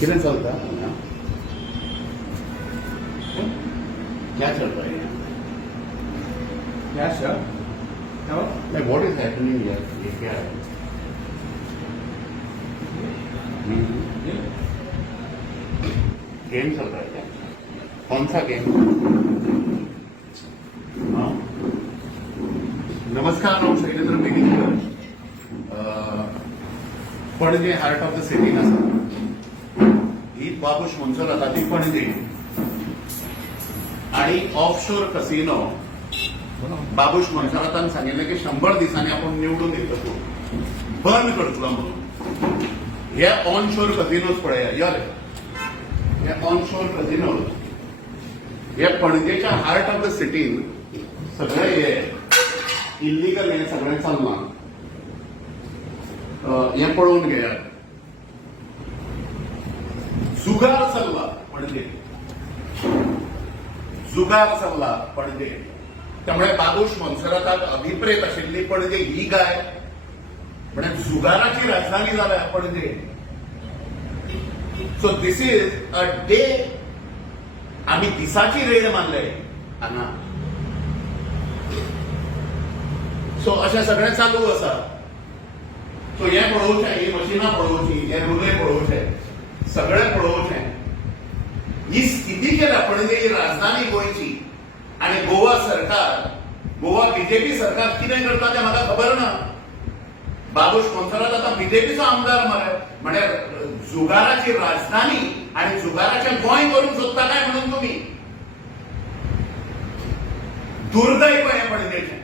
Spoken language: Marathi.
कितना चलता क्या चल रहा है यहाँ? Yeah, sure. No? Like what is happening here? ये क्या है? गेम चल रहा है क्या? कौन सा गेम? हाँ? नमस्कार, हांव शैलेंद्र बेगिनकर. पणजे हार्ट ऑफ द सिटीन आसा. ही बाबूश मनसोर आसा ती पणजे आणि ऑफशोर कसिनो बाबूश मनसोरातान सांगितलं की 100 दिवसांनी आपण निवडून येतो बंद करतलो म्हणून. हे ऑनशोर कसिनोज पळया यो रे, हे ऑनशोर कसिनोज हे पणजेच्या हार्ट ऑफ द सिटीन सगळे हे इल्लीगल हे सगळें चल्लां. हे पळोवन घेयात. जुगार चल्ला पणजे, जुगार चल्ला पणजे. त्यामुळे बाबूश मनसोराताक अभिप्रेत आशिल्ली पणजे ही गाय म्हणजे जुगाराची राजधानी जाल्या पणजे. So this is a day. आम्ही दिसाची रेड मारले हांगा. सो अशें सगळें चालू आसा. सो हे पळोवचें, ही मशिनां पळोवची, हे रुले पळोवचे, सगळें पळोवचें. ही स्थिती केल्या पणजे ही राजधानी गोंयची आणि गोवा सरकार, गोवा बीजेपी सरकार कितें करता तें म्हाका खबर ना. बाबूश मनसोरात आता बीजेपीचो आमदार मरे, म्हळ्यार जुगाराची राजधानी आणि जुगाराचें गोंय करूंक सोदता काय म्हणून तुम्ही. दुर्दैव हें पणजेचें.